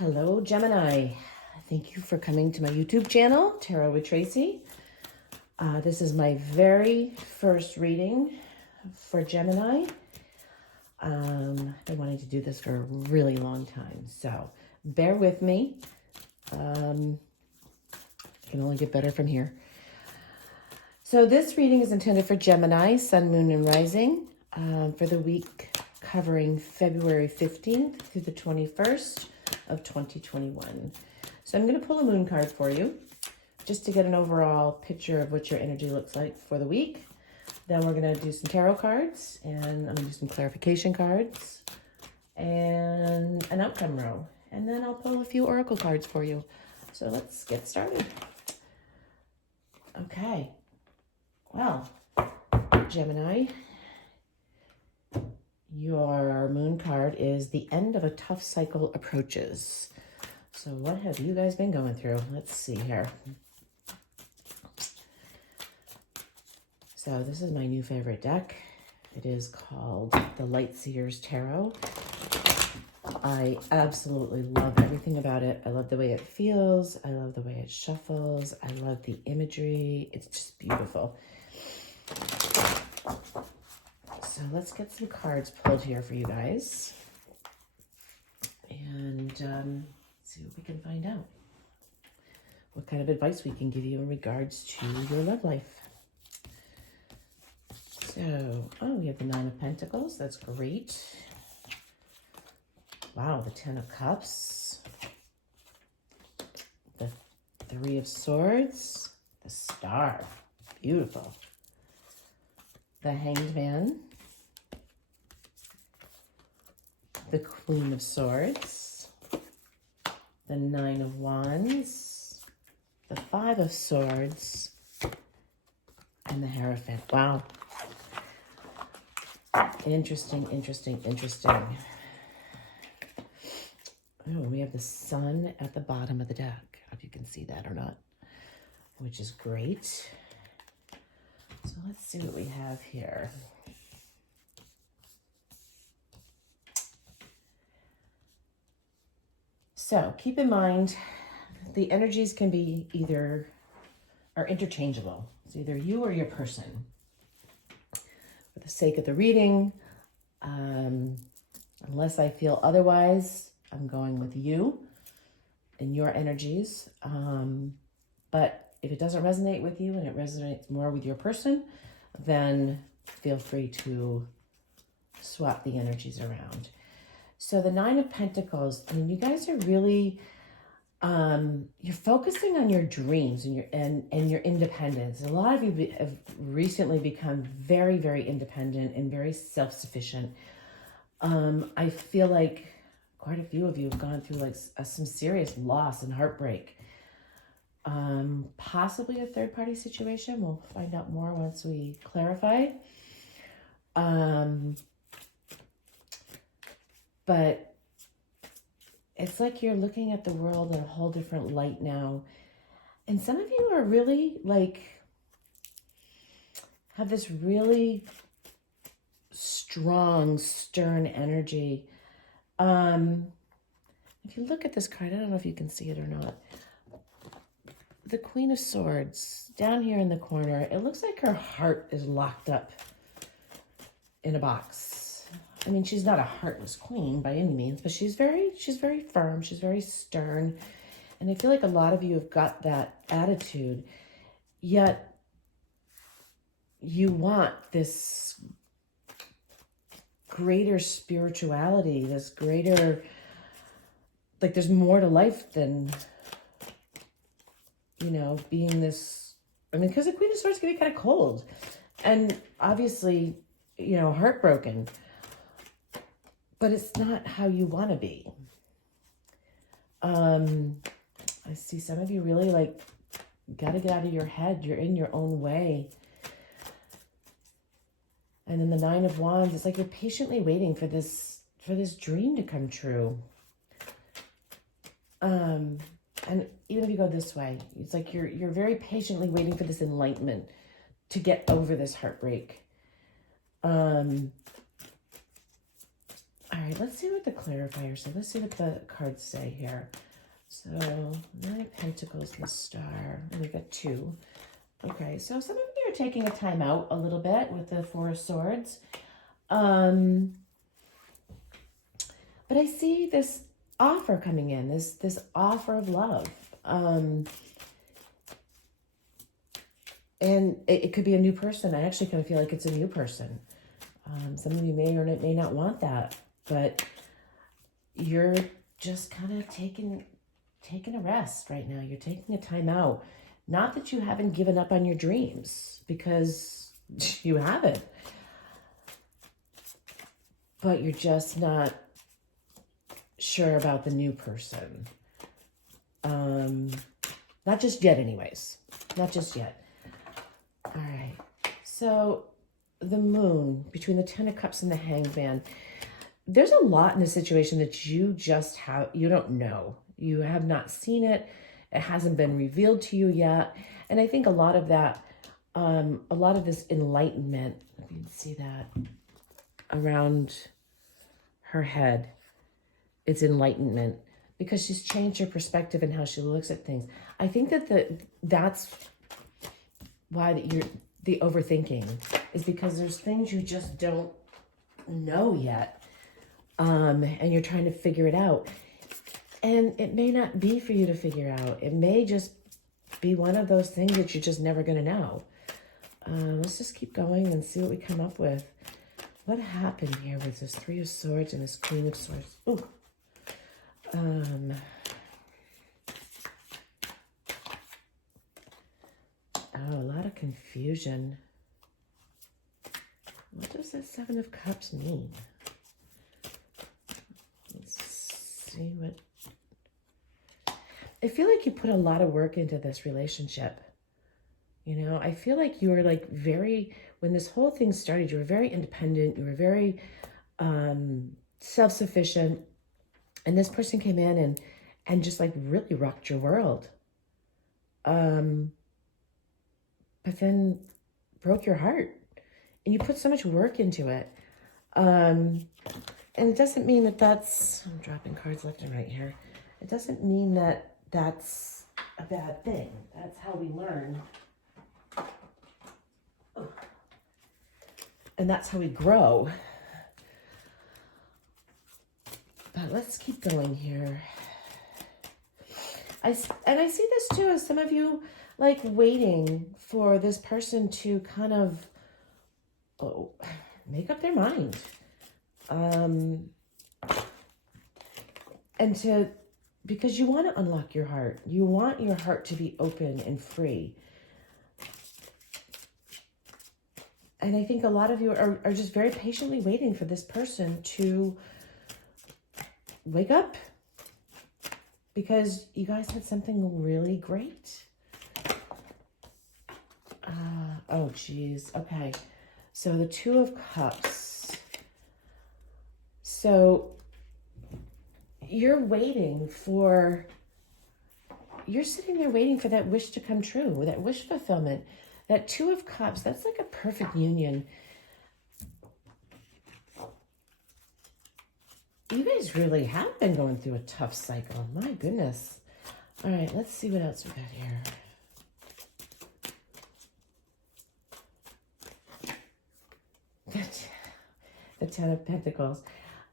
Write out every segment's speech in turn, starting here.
Hello, Gemini. Thank you for coming to my YouTube channel, Tarot with Tracy. This is my very first reading for Gemini. I've been wanting to do this for a really long time, so bear with me. It can only get better from here. So this reading is intended for Gemini, Sun, Moon, and Rising for the week covering February 15th through the 21st of 2021. So I'm going to pull a moon card for you just to get an overall picture of what your energy looks like for the week. Then we're going to do some tarot cards, and I'm going to do some clarification cards and an outcome row. And then I'll pull a few oracle cards for you. So let's get started. Okay. Well, Gemini, your moon card is the end of a tough cycle approaches. So what have you guys been going through? Let's see here. So this is my new favorite deck. It is called the Lightseers Tarot. I absolutely love everything about it. I love the way it feels. I love the way it shuffles. I love the imagery. It's just beautiful. So let's get some cards pulled here for you guys and see what we can find out. What kind of advice we can give you in regards to your love life. So, we have the Nine of Pentacles. That's great. Wow, the Ten of Cups. The Three of Swords. The Star. Beautiful. The Hanged Man. The Queen of Swords. The Nine of Wands. The Five of Swords. And the Hierophant. Wow. Interesting. Oh, we have the Sun at the bottom of the deck. I don't know if you can see that or not, which is great. So let's see what we have here. So keep in mind, the energies can be are interchangeable. It's either you or your person. For the sake of the reading, unless I feel otherwise, I'm going with you and your energies. But if it doesn't resonate with you and it resonates more with your person, then feel free to swap the energies around. So the Nine of Pentacles, I mean, you guys are really, you're focusing on your dreams and your independence. A lot of you have recently become very, very independent and very self-sufficient. I feel like quite a few of you have gone through like some serious loss and heartbreak. Possibly a third-party situation. We'll find out more once we clarify. But it's like you're looking at the world in a whole different light now. And some of you are really like, have this really strong, stern energy. If you look at this card, I don't know if you can see it or not. The Queen of Swords, down here in the corner, it looks like her heart is locked up in a box. I mean, she's not a heartless queen by any means, but she's very firm. She's very stern. And I feel like a lot of you have got that attitude, yet you want this greater spirituality, this greater, like there's more to life than, you know, being this, I mean, because the Queen of Swords can be kind of cold and obviously, you know, heartbroken. But it's not how you want to be. I see some of you really like got to get out of your head. You're in your own way. And then the Nine of Wands, it's like you're patiently waiting for this dream to come true. And even if you go this way, it's like you're very patiently waiting for this enlightenment to get over this heartbreak. All right, right, let's see what the clarifier says. Let's see what the cards say here. So, Nine of Pentacles and the Star. And we got 2. Okay, so some of you are taking a time out a little bit with the Four of Swords. But I see this offer coming in, this offer of love. And it could be a new person. I actually kind of feel like it's a new person. Some of you may or may not want that, but you're just kind of taking a rest right now. You're taking a time out. Not that you haven't given up on your dreams, because you haven't. But you're just not sure about the new person. Not just yet anyways. Not just yet. All right. So the Moon, between the Ten of Cups and the Hanged Man, there's a lot in this situation that you don't know. You have not seen it. It hasn't been revealed to you yet. And I think a lot of that, a lot of this enlightenment, if you can see that around her head, it's enlightenment, because she's changed her perspective and how she looks at things. I think that that's why you're the overthinking, is because there's things you just don't know yet. And you're trying to figure it out. And it may not be for you to figure out. It may just be one of those things that you're just never going to know. Let's just keep going and see what we come up with. What happened here with this Three of Swords and this Queen of Swords? Ooh. Oh, a lot of confusion. What does that Seven of Cups mean? Let's see what... I feel like you put a lot of work into this relationship. You know, I feel like you were like when this whole thing started, you were very independent. You were very self-sufficient. And this person came in and just like really rocked your world. But then broke your heart. And you put so much work into it. And it doesn't mean that I'm dropping cards left and right here. It doesn't mean that that's a bad thing. That's how we learn. And that's how we grow. But let's keep going here. I see this too as some of you like waiting for this person to kind of make up their mind. Because you want to unlock your heart. You want your heart to be open and free. And I think a lot of you are just very patiently waiting for this person to wake up. Because you guys had something really great. Oh, geez. Okay. So the Two of Cups. So you're sitting there waiting for that wish to come true, that wish fulfillment. That Two of Cups, that's like a perfect union. You guys really have been going through a tough cycle. My goodness. All right, let's see what else we got here. The Ten of Pentacles.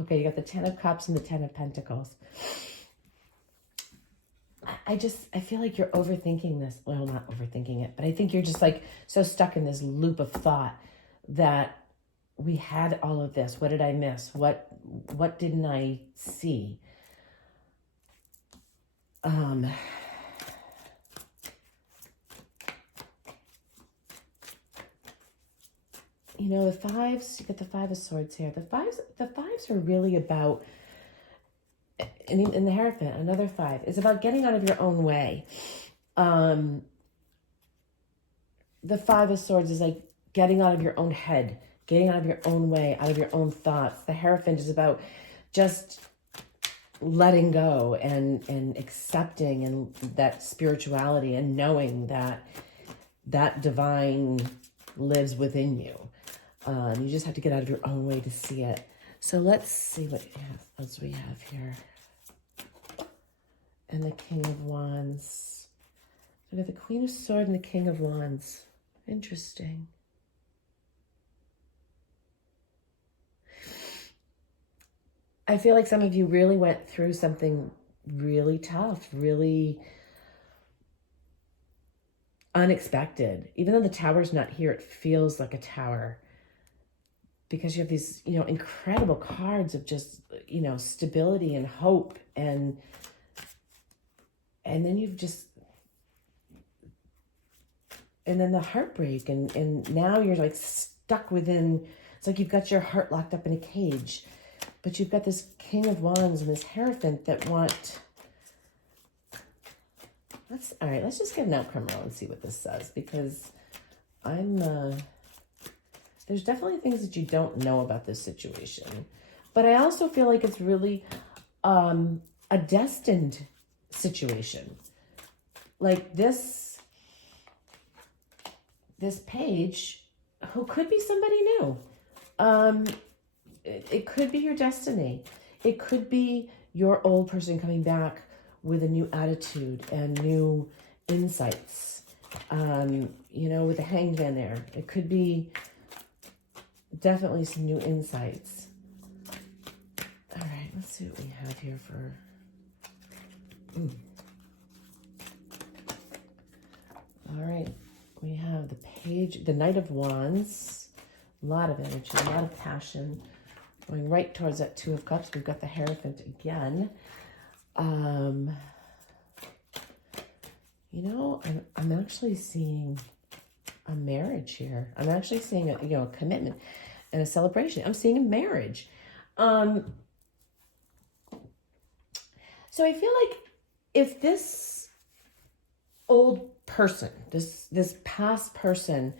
Okay, you got the Ten of Cups and the Ten of Pentacles. I feel like you're overthinking this. Well, not overthinking it, but I think you're just like so stuck in this loop of thought that we had all of this. What did I miss? What didn't I see? You know, the fives, you get the Five of Swords here. The fives are really about, in the Hierophant, another 5, it's about getting out of your own way. The Five of Swords is like getting out of your own head, getting out of your own way, out of your own thoughts. The Hierophant is about just letting go and accepting and that spirituality and knowing that divine lives within you. You just have to get out of your own way to see it. So let's see what else we have here. And the King of Wands. We got the Queen of Swords and the King of Wands. Interesting. I feel like some of you really went through something really tough, really unexpected. Even though the tower's not here, it feels like a tower. Because you have these, incredible cards of just, stability and hope. And then you've just, and then the heartbreak. And now you're like stuck within, it's like you've got your heart locked up in a cage. But you've got this King of Wands and this Hierophant that want... All right, let's just get an outcome roll and see what this says. Because there's definitely things that you don't know about this situation. But I also feel like it's really a destined situation. Like this page, who could be somebody new. It could be your destiny. It could be your old person coming back with a new attitude and new insights. With the Hanged Man there. It could be definitely some new insights. All right, let's see what we have here for... All right, we have the Knight of Wands. A lot of energy, a lot of passion. Going right towards that Two of Cups. We've got the Hierophant again. I'm actually seeing a marriage here. I'm actually seeing a commitment and a celebration. I'm seeing a marriage. So I feel like if this old person, this past person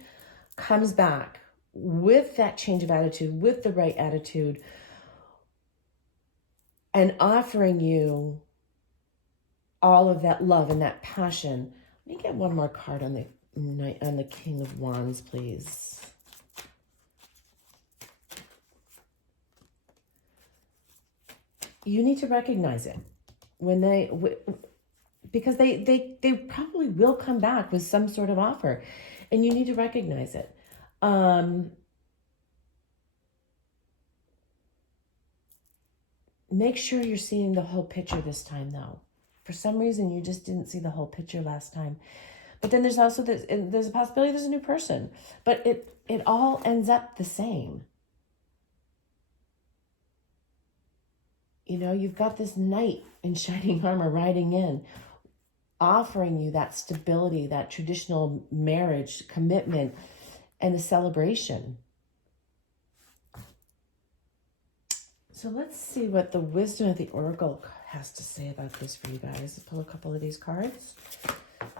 comes back with that change of attitude, with the right attitude, and offering you all of that love and that passion. Let me get one more card on the King of Wands, please. You need to recognize it because they probably will come back with some sort of offer, and you need to recognize it. Make sure you're seeing the whole picture this time, though. For some reason, you just didn't see the whole picture last time. But then there's also there's a possibility there's a new person. But it all ends up the same. You've got this knight in shining armor riding in, offering you that stability, that traditional marriage commitment, and a celebration. So let's see what the wisdom of the Oracle has to say about this for you guys. Let's pull a couple of these cards.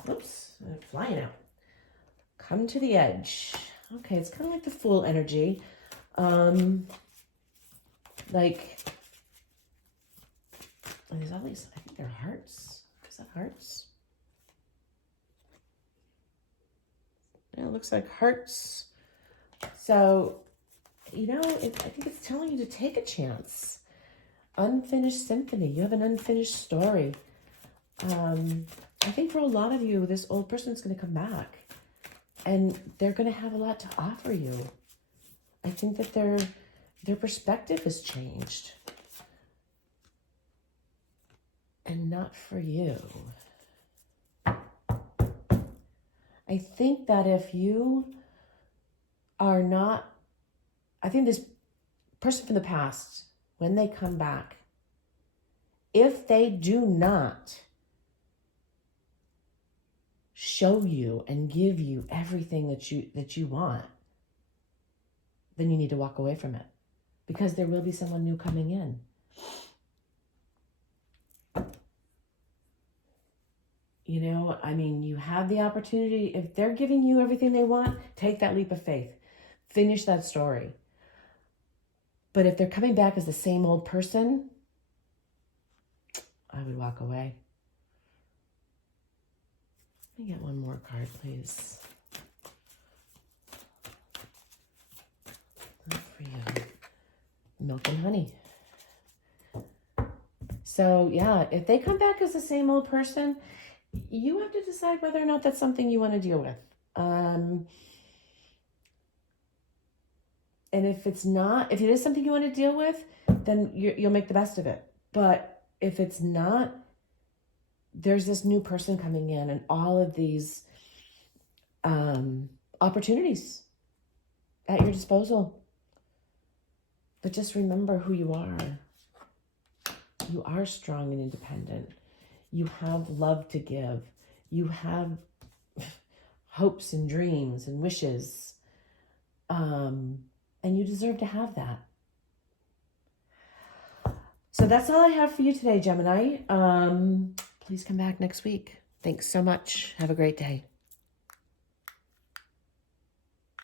Oops, they're flying out. Come to the edge. Okay, it's kind of like the Fool energy. There's all these, I think they're hearts. Is that hearts? Yeah, it looks like hearts. So, I think it's telling you to take a chance. Unfinished symphony. You have an unfinished story. I think for a lot of you, this old person is going to come back. And they're going to have a lot to offer you. I think that their perspective has changed. And not for you. I think that if you are not... I think this person from the past, when they come back, if they do not show you and give you everything that you want, then you need to walk away from it, because there will be someone new coming in. You have the opportunity. If they're giving you everything they want, take that leap of faith. Finish that story. But if they're coming back as the same old person, I would walk away. Let me get one more card, please. Not for you. milk and honey. So yeah, if they come back as the same old person, you have to decide whether or not that's something you want to deal with. And if it's not, if it is something you want to deal with, then you'll make the best of it. But if it's not, there's this new person coming in and all of these opportunities at your disposal. But just remember who you are. You are strong and independent. You have love to give. You have hopes and dreams and wishes. And you deserve to have that. So that's all I have for you today, Gemini. Please come back next week. Thanks so much. Have a great day.